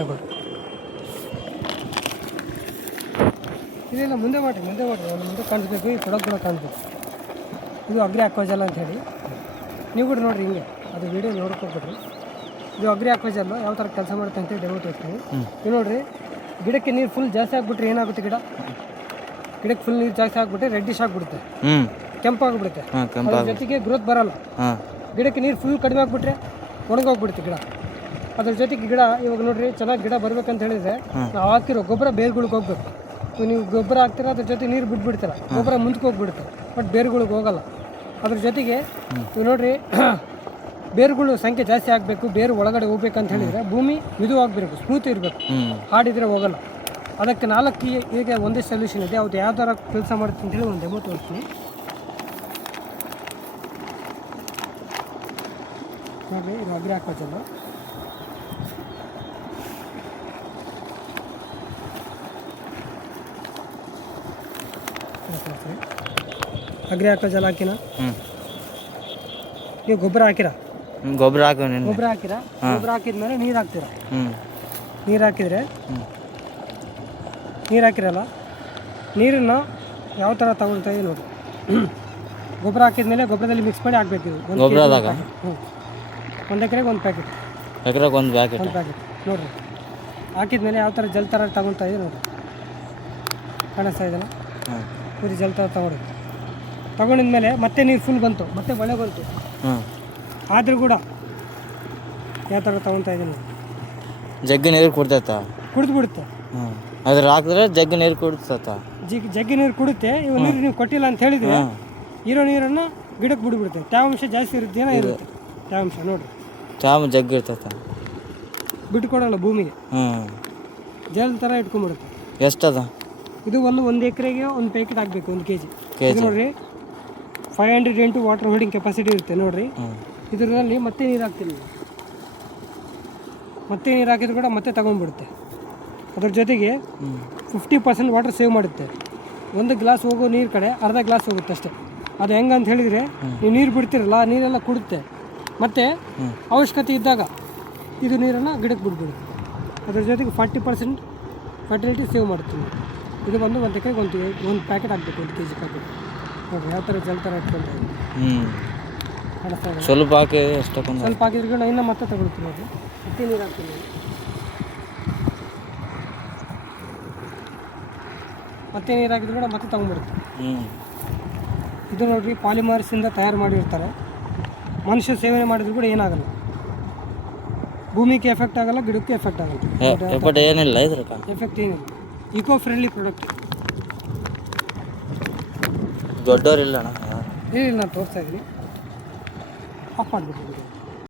ತಗೊಳ್ಳಿ. ಇದೆಲ್ಲ ಮುಂದೆ ಮಾಡಿ ಒಂದು ಮುಂದೆ ಕಾಣಿಸ್ಬೇಕು, ಈ ಪ್ರಾಡಕ್ಟ್ ಕೂಡ ಕಾಣಿಸ್ಬೇಕು. ಇದು ಅಗ್ರಿ ಅಕ್ವಾಜಲ್ ಅಂತ ಹೇಳಿ, ನೀವು ಕೂಡ ನೋಡಿರಿ ಹಿಂಗೆ ಅದು ವೀಡಿಯೋ ನೋಡ್ಕೊಬಿಡ್ರಿ. ಇದು ಅಗ್ರಿ ಅಕ್ವಾಜಲ್ಲು ಯಾವ ಥರ ಕೆಲಸ ಮಾಡುತ್ತೆ ಅಂತ ಡೆಮೋ ತೋರಿಸ್ತೀನಿ. ನೀವು ನೋಡಿರಿ, ಗಿಡಕ್ಕೆ ನೀರು ಫುಲ್ ಜಾಸ್ತಿ ಆಗಿಬಿಟ್ರೆ ಏನಾಗುತ್ತೆ, ಗಿಡಕ್ಕೆ ಫುಲ್ ನೀರು ಜಾಸ್ತಿ ಆಗಿಬಿಟ್ರೆ ರೆಡ್ಡಿಶ್ ಆಗಿಬಿಡುತ್ತೆ, ಕೆಂಪಾಗಿಬಿಡುತ್ತೆ. ಅದ್ರ ಜೊತೆಗೆ ಗ್ರೋತ್ ಬರಲ್ಲ. ಗಿಡಕ್ಕೆ ನೀರು ಫುಲ್ ಕಡಿಮೆ ಆಗಿಬಿಟ್ರೆ ಒಣಗೋಗ್ಬಿಡುತ್ತೆ ಗಿಡ. ಅದ್ರ ಜೊತೆಗೆ ಗಿಡ ಇವಾಗ ನೋಡಿರಿ ಚೆನ್ನಾಗಿ ಗಿಡ ಬರ್ಬೇಕಂತ ಹೇಳಿದರೆ ನಾವು ಹಾಕಿರೋ ಗೊಬ್ಬರ ಬೇರುಗಳಿಗೆ ಹೋಗ್ಬೇಕು. ನೀವು ಗೊಬ್ಬರ ಹಾಕ್ತೀರ, ಅದ್ರ ಜೊತೆ ನೀರು ಬಿಟ್ಬಿಡ್ತೀರ, ಗೊಬ್ಬರ ಮುಂದಕ್ಕೆ ಹೋಗ್ಬಿಡುತ್ತೆ, ಬಟ್ ಬೇರುಗಳಿಗೆ ಹೋಗಲ್ಲ. ಅದ್ರ ಜೊತೆಗೆ ನೀವು ನೋಡಿರಿ, ಬೇರುಗಳು ಸಂಖ್ಯೆ ಜಾಸ್ತಿ ಆಗಬೇಕು, ಬೇರು ಒಳಗಡೆ ಹೋಗ್ಬೇಕಂತ ಹೇಳಿದರೆ ಭೂಮಿ ಇದು ಆಗಬೇಕು, ಸ್ಮೂತ್ ಇರಬೇಕು, ಹಾಡಿದರೆ ಹೋಗಲ್ಲ. ಅದಕ್ಕೆ 4 ಈಗ ಒಂದೇ ಸೊಲ್ಯೂಷನ್ ಇದೆ. ಅದು ಯಾವ ಥರ ಕೆಲಸ ಮಾಡುತ್ತೆ ಅಂತೇಳಿ ಒಂದು ಡೆಮೋ ತೋರಿಸ್ತೀನಿ ನೋಡಿ. ಇದು ಅಗ್ರಿ ಅಕ್ವಾಜಲ್ಲು. ಅಗ್ರಿ ಅಕ್ವಾಜಲ್ ಹಾಕಿನ ನೀವು ಗೊಬ್ಬರ ಹಾಕಿರಾ? ಗೊಬ್ಬರ ಹಾಕಿರಾ? ಗೊಬ್ಬರ ಹಾಕಿದ್ಮೇಲೆ ನೀರು ಹಾಕ್ತೀರಾ. ನೀರು ಹಾಕಿರಲ್ಲ, ನೀರನ್ನು ಯಾವ ಥರ ತಗೊಳ್ತಾ ಇದೆ ನೋಡಿ. ಗೊಬ್ಬರ ಹಾಕಿದ್ಮೇಲೆ ಗೊಬ್ಬರದಲ್ಲಿ ಮಿಕ್ಸ್ ಮಾಡಿ ಹಾಕ್ಬೇಕು. ಇದು 1 ಎಕರೆಗೆ 1 ಪ್ಯಾಕೆಟ್ ನೋಡಿರಿ. ಹಾಕಿದ್ಮೇಲೆ ಯಾವ ಥರ ಜಲ್ ಥರ ತಗೊಳ್ತಾ ಇದೆ ನೋಡಿ, ಕಾಣಿಸ್ತಾ ಇದೆಯಲ್ಲ, ಪೂರಿ ಜಲ್ ಥರ ತಗೊಂಡಿದ್ಮೇಲೆ ಮತ್ತೆ ನೀರು ಫುಲ್ ಬಂತು, ಮತ್ತೆ ಮಳೆ ಬಂತು, ಆದರೂ ಕೂಡ ಯಾವ ಥರ ತಗೊಳ್ತಾ ಇದೆ ನೋಡಿ. ಜಗ್ಗಿ ನೀರು ಕುಡ್ತೈತ, ಕುಡಿದ್ಬಿಡುತ್ತೆ. ಅದ್ರ ಹಾಕಿದ್ರೆ ಜಗ್ಗಿ ನೀರು ಕುಡಿಸ್ತೈತ, ಜಗ್ಗಿ ನೀರು ಕುಡುತ್ತೆ. ಇವು ನೀರು ನೀವು ಕೊಟ್ಟಿಲ್ಲ ಅಂತ ಹೇಳಿದರೆ ಇರೋ ನೀರನ್ನು ಗಿಡಕ್ಕೆ ಬಿಡ್ಬಿಡುತ್ತೆ. ತೇವಾಂಶ ಜಾಸ್ತಿ ಇರುತ್ತೆ, ಇರುತ್ತೆ ತೇವಾಂಶ ನೋಡಿರಿ, ಜಗ್ಗಿ ಇರ್ತೈತ, ಬಿಟ್ಕೊಡಲ್ಲ ಭೂಮಿಗೆ, ಜಲ್ ಥರ ಇಟ್ಕೊಂಡ್ಬಿಡುತ್ತೆ. ಎಷ್ಟದ ಇದು 1 ಎಕರೆಗೆ 1 ಪ್ಯಾಕೆಟ್ ಹಾಕಬೇಕು, 1 kg. ಇದು ನೋಡಿರಿ 500 into ವಾಟರ್ ಹೋಲ್ಡಿಂಗ್ ಕೆಪಾಸಿಟಿ ಇರುತ್ತೆ ನೋಡಿರಿ. ಇದರಲ್ಲಿ ಮತ್ತೆ ನೀರು ಹಾಕ್ತಿಲ್ಲ, ಮತ್ತೆ ನೀರು ಹಾಕಿದ್ರು ಕೂಡ ಮತ್ತೆ ತಗೊಂಡ್ಬಿಡುತ್ತೆ. ಅದ್ರ ಜೊತೆಗೆ 50% ವಾಟರ್ ಸೇವ್ ಮಾಡುತ್ತೆ. 1 ಗ್ಲಾಸ್ ಹೋಗೋ ನೀರು ಕಡೆ ಅರ್ಧ ಗ್ಲಾಸ್ ಹೋಗುತ್ತೆ ಅಷ್ಟೇ. ಅದು ಹೆಂಗೆ ಅಂತ ಹೇಳಿದರೆ, ನೀವು ನೀರು ಬಿಡ್ತಿರಲ್ಲ, ನೀರೆಲ್ಲ ಕುಡುತ್ತೆ, ಮತ್ತು ಅವಶ್ಯಕತೆ ಇದ್ದಾಗ ಇದು ನೀರನ್ನು ಗಿಡಕ್ಕೆ ಬಿಟ್ಬಿಡುತ್ತೆ. ಅದ್ರ ಜೊತೆಗೆ 40% ಫರ್ಟಿಲಿಟಿ ಸೇವ್ ಮಾಡುತ್ತೆ. ಇದು ಬಂದು 1 ಎಕರೆಗೆ 1 ಪ್ಯಾಕೆಟ್ ಹಾಕಬೇಕು, 1 kg ಪ್ಯಾಕೆಟ್ ನೋಡಿ. ಯಾವ ಥರ ಜಲ್ ಥರ ಇಟ್ಕೊಳ್ತಾ ಇದೆ, ಕಾಣಿಸ್ತಾ ಇದೆ. ಸ್ವಲ್ಪ ಹಾಕಿದ್ರೆ ಇನ್ನೂ ಮತ್ತೆ ತಗೊಳ್ತೀನಿ ನೋಡಿ, ಮತ್ತೆ ನೀರು ಹಾಕ್ತೀನಿ. ಮತ್ತೆ ನೀರು ಹಾಕಿದ್ರು ಕೂಡ ಮತ್ತೆ ತಗೊಂಡ್ಬಿಡುತ್ತೆ. ಇದು ನೋಡಿರಿ, ಪಾಲಿಮರ್ಸಿಂದ ತಯಾರು ಮಾಡಿರ್ತಾರೆ. ಮನುಷ್ಯ ಸೇವನೆ ಮಾಡಿದ್ರು ಕೂಡ ಏನಾಗಲ್ಲ, ಭೂಮಿಗೆ ಎಫೆಕ್ಟ್ ಆಗಲ್ಲ, ಗಿಡಕ್ಕೆ ಎಫೆಕ್ಟ್ ಆಗಲ್ಲ, ಎಫೆಕ್ಟ್ ಏನಿಲ್ಲ. Eco friendly product. ದೊಡ್ಡವರಿಲ್ಲ ನಾನು ತೋರಿಸ್ತಾ ಇದ್ದೀನಿ, ಆಫ್ ಮಾಡಿಬಿಟ್ಟು.